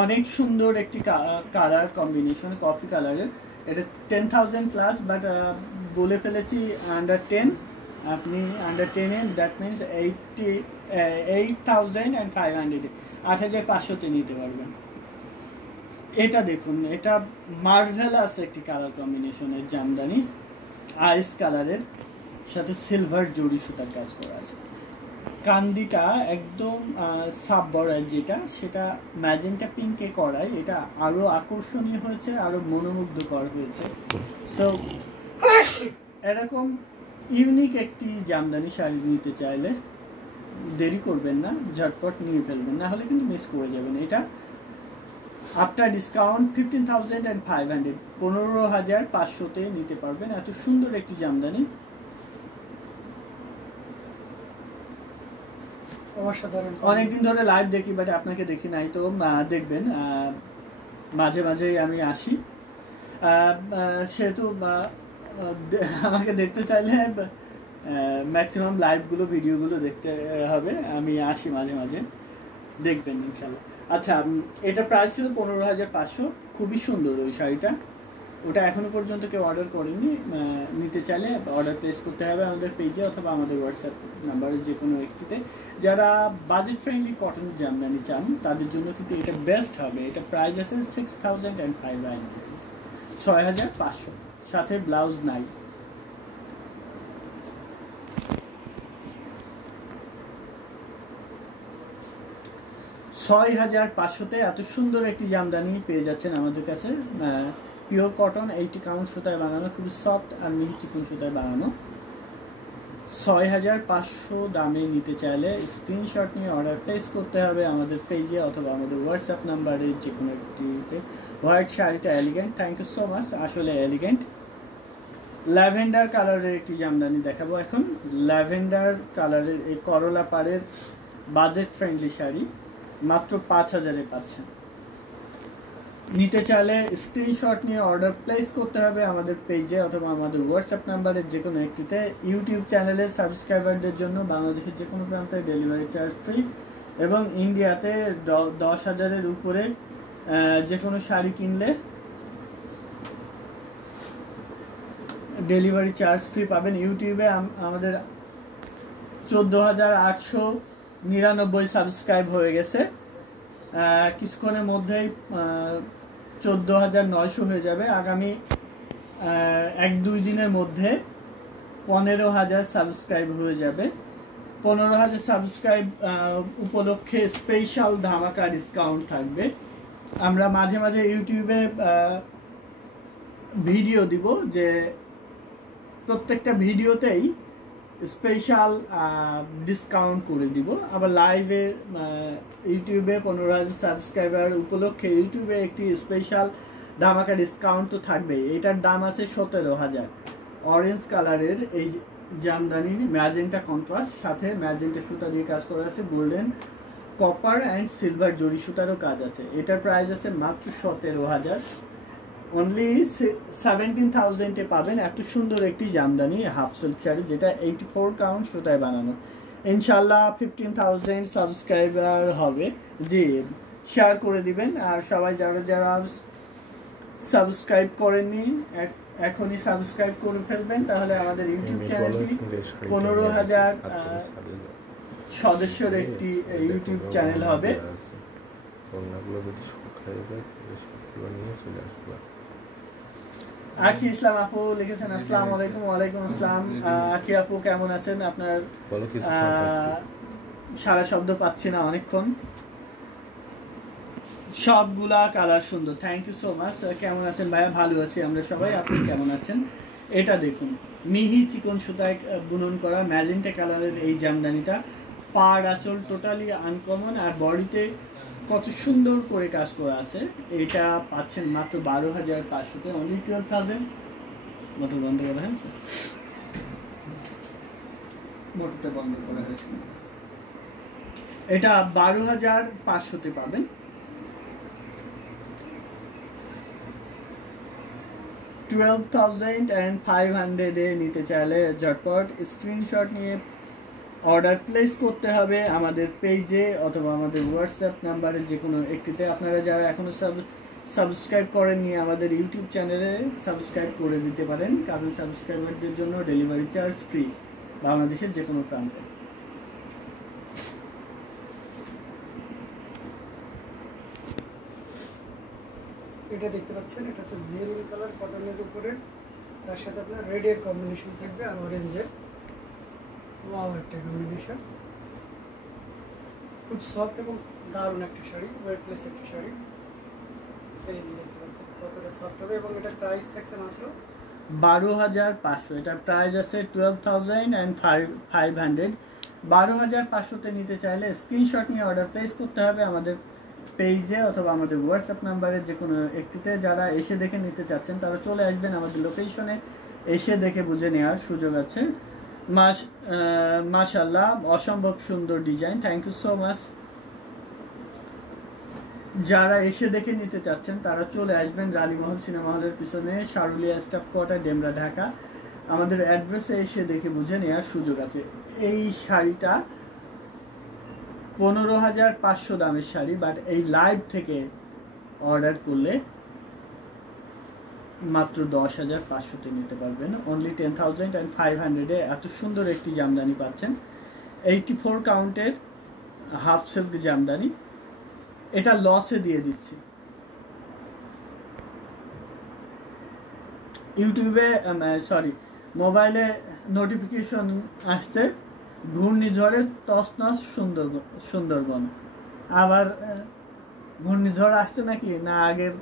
অনেক সুন্দর একটি কালার কম্বিনেশন, কফি কালারের। এটা 10,000 প্লাস, বাট বলে ফেলেছি আন্ডার 10। আপনি আন্ডার 10-এ দ্যাট মিনস 8,500 8,500-তে নিতে পারবেন। এটা দেখুন, এটা মার্ভেলাস একটি কালার কম্বিনেশনের জামদানি, আইস কালারের সাথে সিলভার জরি সুতার কাজ করা আছে। কান্দিটা একদম সাব বর্ডার যেটা, সেটা ম্যাজেন্টা পিঙ্কে করায়, এটা আরো আকর্ষণীয় হয়েছে, আরো মনোমুগ্ধকর হয়েছে। সো এরকম ইউনিক একটি জামদানি শাড়ি নিতে চাইলে দেরি করবেন না, ঝটপট নিয়ে ফেলবেন, না হলে কিন্তু মিস করে যাবেন। এটা আফটার ডিসকাউন্ট 15,500 15,500-তে নিতে পারবেন। এত সুন্দর একটি জামদানি, অনেকদিন ধরে লাইভ দেখি, বাট আপনাকে দেখি নাই, তো দেখবেন মাঝে মাঝেই আমি আসি, সেহেতু আমাকে দেখতে চাইলে ম্যাক্সিমাম লাইভগুলো ভিডিওগুলো দেখতে হবে, আমি আসি মাঝে মাঝে, দেখবেন ইনশাল্লাহ। আচ্ছা, এটা প্রাইস ছিল 15,500, খুবই সুন্দর ওই শাড়িটা। ওটা এখনো পর্যন্ত কেউ অর্ডার করেনি, নিতে চাইলে অর্ডার প্লেস করতে হবে আমাদের পেজে অথবা আমাদের হোয়াটসঅ্যাপ নাম্বারে, যে কোনো একটিতে। যারা বাজেট ফ্রেন্ডলি কটন জামদানি চান তাদের জন্য কিন্তু এটা বেস্ট হবে। এটা প্রাইস আছে 6,500, 6,500, সাথে ব্লাউজ নাই। $6,500-তে এত সুন্দর একটি জামদানি পেয়ে যাচ্ছেন আমাদের কাছে। পিওর কটন, 80 কাউন্ট সুতায় বানানো, খুবই সফট আর মিহি চিকন সুতায় বানানো। 6,500 দামে নিতে চাইলে স্ক্রিনশট নিয়ে অর্ডার প্লেস করতে হবে আমাদের পেজে অথবা আমাদের হোয়াটসঅ্যাপ নাম্বারে, যে কোনো একটিতে। হোয়াইট শাড়িটা elegant, thank you so much, আসলে এলিগেন্ট। ল্যাভেন্ডার কালারের একটি জামদানি দেখাবো এখন। ল্যাভেন্ডার কালারের এই করলা পাড়ের বাজেট ফ্রেন্ডলি শাড়ি মাত্র 5,000-এ পাচ্ছেন। নিতে চাইলে স্ক্রিনশট নিয়ে অর্ডার প্লেস করতে হবে আমাদের পেজে অথবা আমাদের হোয়াটসঅ্যাপ নাম্বারের যে কোনো একটিতে। ইউটিউব চ্যানেলের সাবস্ক্রাইবারদের জন্য বাংলাদেশের যে কোনো প্রান্তে ডেলিভারি চার্জ ফ্রি, এবং ইন্ডিয়াতে 10,000-এর উপরে যে কোনো শাড়ি কিনলে ডেলিভারি চার্জ ফ্রি পাবেন। ইউটিউবে আমাদের 14,899 সাবস্ক্রাইব হয়ে গেছে, কিছুক্ষণের মধ্যেই 14,900 হয়ে যাবে। আগামী 1-2 দিনের মধ্যে 15,000 সাবস্ক্রাইব হয়ে যাবে। 15,000 সাবস্ক্রাইব উপলক্ষে স্পেশাল ধামাকা ডিসকাউন্ট থাকবে। আমরা মাঝে মাঝে ইউটিউবে ভিডিও দিব, যে প্রত্যেকটা ভিডিওতেই স্পেশাল ডিসকাউন্ট করে দিব। আবার লাইভে ইউটিউবে 15,000 সাবস্ক্রাইবার উপলক্ষে ইউটিউবে একটি স্পেশাল ধামাকা ডিসকাউন্ট তো থাকবেই। এটার দাম আছে 17,000। অরেঞ্জ কালারের এই জামদানি, ম্যাজেন্টা কন্ট্রাস্ট, সাথে ম্যাজেন্টা সুতা দিয়ে কাজ করা আছে, গোল্ডেন কপার অ্যান্ড সিলভার জরি সুতারও কাজ আছে। এটার প্রাইস আছে মাত্র 17,000, অনলি 17,000-এ পাবেন এত সুন্দর একটি জামদানি হাফ সিল্ক শাড়ি, যেটা 84 কাউন্ট সুতায় বানানো। ইনশাল্লাহ 15,000 সাবস্ক্রাইবার হবে, জি শেয়ার করে দিবেন। আর সবাই যারা সাবস্ক্রাইব করেননি এখনই সাবস্ক্রাইব করে ফেলবেন, তাহলে আমাদের ইউটিউব চ্যানেলটি 15,000 সদস্যের একটি ইউটিউব চ্যানেল হবে। আকি ইসলাম আপু লিখেছেন, আসসালামু আলাইকুম। ওয়ালাইকুম আসসালাম। আকি আপু কেমন আছেন? আপনার সারা শব্দ পাচ্ছি না অনেকক্ষণ। সবগুলা কালার সুন্দর, থ্যাংক ইউ সো মাচ। কেমন আছেন ভাইয়া? ভালো আছি আমরা সবাই, আপনি কেমন আছেন? এটা দেখুন, মিহি চিকন সুতায় বুনন করা ম্যাজেন্টা কালারের এই জামদানিটা, পাড় আঁচল টোটালি আনকমন, আর বডিতে কত সুন্দর করে কাজ করা আছে। এটা পাচ্ছেন মাত্র 12,500-তে, অনলি 12,000। মোটর বন্ধ করা হয়েছে, মোটরটা বন্ধ করা হয়েছে। এটা 12,500-তে পাবেন। 12,500-এ নিতে চাইলে ঝটপট স্ক্রিনশট নিয়ে অর্ডার প্লেস করতে হবে আমাদের পেজে অথবা আমাদের হোয়াটসঅ্যাপ নাম্বারে যে কোনো একটিতে। আপনারা যারা এখনও সাবস্ক্রাইব করেননি আমাদের ইউটিউব চ্যানেলে সাবস্ক্রাইব করে দিতে পারেন, কারণ সাবস্ক্রাইবারদের জন্য ডেলিভারি চার্জ ফ্রি বাংলাদেশের যে কোনো প্রান্তে। এটা দেখতে পাচ্ছেন, এটা হচ্ছে মেরুন কালার কটনের উপরে, তার সাথে আপনার রেডের কম্বিনেশন থাকবে আর অরেঞ্জের। ওয়াও একটা কম্বিনেশন, খুব সফট এবং দারুণ একটা শাড়ি, ওয়েটলেস একটা শাড়ি। এই যে দেখতে পাচ্ছেন কতটা সফট হবে এবং এটা প্রাইস থাকছে মাত্র 12,500। এটার প্রাইস আছে 12,500। 12,500-তে নিতে চাইলে স্ক্রিনশট নিয়ে অর্ডার প্লেস করতে হবে আমাদের পেজে অথবা আমাদের হোয়াটসঅ্যাপ নাম্বারে যে কোনো একটিতে। যারা এসে দেখে নিতে চাচ্ছেন তারা চলে আসবেন আমাদের লোকেশনে, এসে দেখে বুঝে নেওয়ার সুযোগ আছে। মাশাআল্লাহ, অসম্ভব সুন্দর design, thank you so much. যারা এসে দেখে নিতে চাচ্ছেন তারা চলে আসবেন রানীমহল সিনেমা হলের পিছনে, শারুলিয়া স্টাফ কোয়ার্টার, ডেমরা, ঢাকা। আমাদের অ্যাড্রেসে এসে দেখে বুঝে নেওয়ার সুযোগ আছে। এই শাড়িটা 15,500 দামের শাড়ি, বাট এই লাইভ থেকে অর্ডার করলে মাত্র 10,500-তে নিতে পারবেন। অনলি 10,500-এ এত সুন্দর একটি জামদানি পাচ্ছেন। 84 কাউন্টের হাফ সিল্ক জামদানি, এটা লসে দিয়ে দিচ্ছি। ইউটিউবে মোবাইলে নোটিফিকেশন আসছে ঘূর্ণিঝড়ে তছনছ সুন্দরবন। আবার ঘূর্ণিঝড় আসছে নাকি না আগের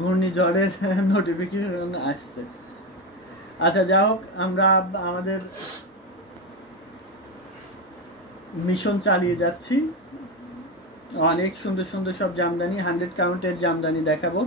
ঘূর্ণিঝড়ের নোটিফিকেশন আসছে? আচ্ছা, যা হোক, আমরা আমাদের মিশন চালিয়ে যাচ্ছি। অনেক সুন্দর সুন্দর সব জামদানি, 100 কাউন্টের জামদানি দেখাবো,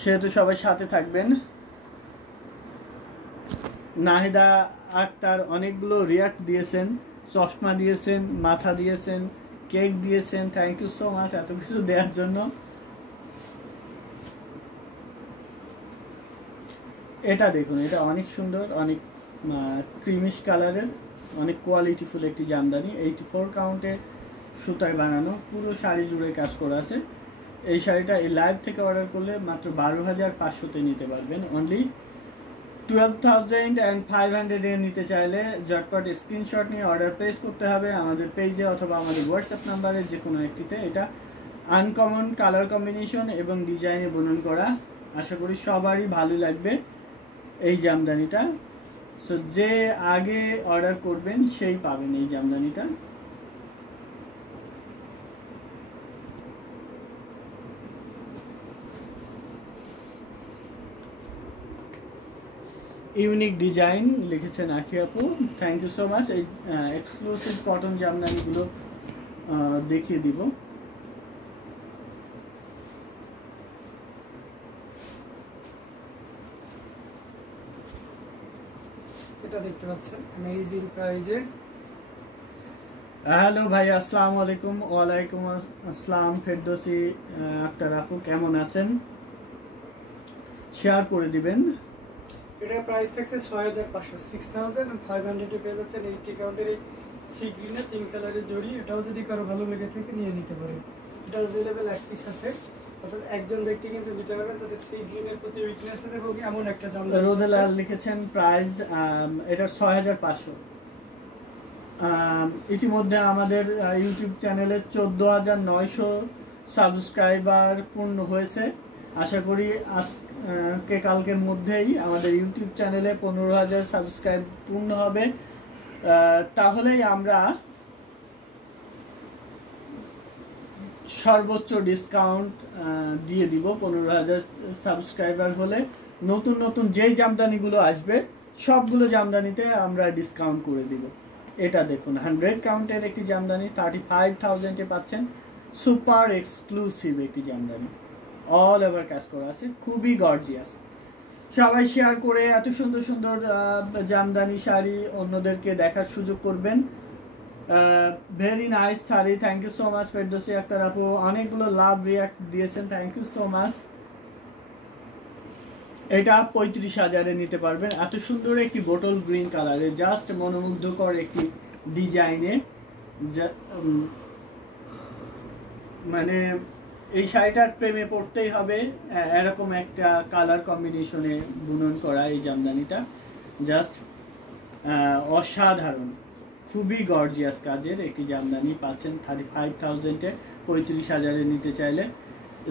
সেহেতু সবাই সাথে থাকবেন। নাহিদা আক্তার অনেকগুলো রিয়াক্ট দিয়েছেন, চশমা দিয়েছেন, মাথা দিয়েছেন, কেক দিয়েছেন, থ্যাংক ইউ সো মাচ এত কিছু দেওয়ার জন্য। এটা দেখুন, এটা অনেক সুন্দর, অনেক ক্রিমিশ কালারের, অনেক কোয়ালিটিফুল একটি জামদানি। 84 কাউন্টে সুতায় বানানো, পুরো শাড়ি জুড়ে কাজ করা আছে। এই শাড়িটা এই লাইভ থেকে অর্ডার করলে মাত্র 12,500-তে নিতে পারবেন। অনলি 12,500-এ নিতে চাইলে ঝটপট স্ক্রিনশট নিয়ে অর্ডার প্লেস করতে হবে আমাদের পেজে অথবা আমাদের হোয়াটসঅ্যাপ নাম্বারে যে কোনো একটিতে। এটা আনকমন কালার কম্বিনেশন এবং ডিজাইনে বুনন করা, আশা করি সবারই ভালো লাগবে এই জামদানিটা। সো যে আগে অর্ডার করবেন সেই পাবেন এই জামদানিটা। ইউনিক ডিজাইন লিখেছেন আখি আপু, থ্যাংক ইউ সো মাচ। এই এক্সক্লুসিভ কটন জামদানিগুলো দেখিয়ে দিব। এটা দেখতে পাচ্ছেন অ্যামেজিং প্রাইজে। হ্যালো ভাই, আসসালামু আলাইকুম। ওয়ালাইকুম আসসালাম ফেরদৌসী আক্তার আপু, কেমন আছেন? শেয়ার করে দিবেন। এটার প্রাইস থাকছে 6,500, 6,500 পেয়ে যাচ্ছেন 80 কাউন্টের এই সি গ্রিনে পিঙ্ক কালারের জড়ি। এটাও যদি কারো ভালো লেগে থাকে নিয়ে নিতে পারেন। এটা অ্যাভেলেবেল এক পিস আছে, অর্থাৎ একজন ব্যক্তি কিন্তু নিতে পারবেন যাতে সি গ্রিনের প্রতি উইকনেস আছে এবং এমন একটা জামদানি। রোদেলাল লিখেছেন প্রাইস এটার 6,500। ইতিমধ্যে আমাদের ইউটিউব চ্যানেলে 14,900 সাবস্ক্রাইবার পূর্ণ হয়েছে। আশা করি আজকে কালকের মধ্যেই আমাদের ইউটিউব চ্যানেলে 15,000 সাবস্ক্রাইব পূর্ণ হবে। তাহলেই আমরা সর্বোচ্চ ডিসকাউন্ট দিয়ে দিব। 15,000 সাবস্ক্রাইবার হলে নতুন নতুন যেই জামদানিগুলো আসবে সবগুলো জামদানিতে আমরা ডিসকাউন্ট করে দিব। এটা দেখুন 100 কাউন্টের একটি জামদানি 35,000-এ পাচ্ছেন। সুপার এক্সক্লুসিভ একটি জামদানি, অল ওভার কাজ করা আছে, খুবই গর্জিয়াস। সবাই শেয়ার করে এত সুন্দর সুন্দর জামদানি শাড়ি অন্যদেরকে দেখার সুযোগ করবেন। Very nice sari, thank you so much Ferdousi Akter আপু, অনেকগুলো লাভ রিয়াক্ট দিয়েছেন, থ্যাংক ইউ সো মাচ। এটা 35,000-এ নিতে পারবেন। এত সুন্দর একটি বোটল গ্রিন কালারে, জাস্ট মনোমুগ্ধকর একটি ডিজাইনে, মানে এই শাড়িটার প্রেমে পড়তেই হবে। এরকম একটা কালার কম্বিনেশনে বুনন করা এই জামদানিটা জাস্ট অসাধারণ, খুবই গর্জিয়াস কাজের একটি জামদানি পাচ্ছেন 35,000-এ। 35,000-এ নিতে চাইলে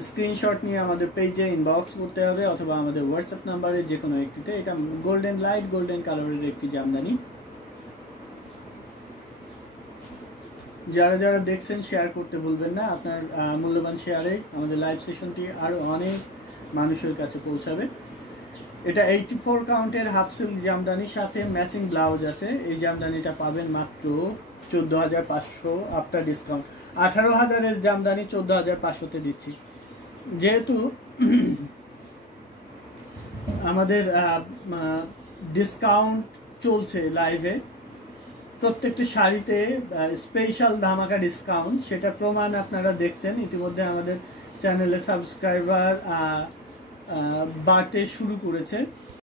স্ক্রিনশট নিয়ে আমাদের পেজে ইনবক্স করতে হবে অথবা আমাদের হোয়াটসঅ্যাপ নাম্বারে যে কোনো একটিতে। এটা গোল্ডেন, লাইট গোল্ডেন কালারের একটি জামদানি। যারা যারা দেখছেন শেয়ার করতে ভুলবেন না, আপনার মূল্যবান শেয়ারে আমাদের লাইভ সেশনটি আরও অনেক মানুষের কাছে পৌঁছাবে। এটা 84 কাউন্টের হাফ সিল্ক জামদানির সাথে ম্যাচিং ব্লাউজ আছে। এই জামদানিটা পাবেন মাত্র 14,500 আফটার ডিসকাউন্ট। 18,000-এর জামদানি 14,500-তে দিচ্ছি। যেহেতু আমাদের ডিসকাউন্ট চলছে লাইভে, প্রত্যেকটা শাড়িতে স্পেশাল ধামাকা ডিসকাউন্ট, সেটা প্রমাণ আপনারা দেখছেন। ইতিমধ্যে আমাদের চ্যানেলে সাবস্ক্রাইবার বাড়তে শুরু করেছে।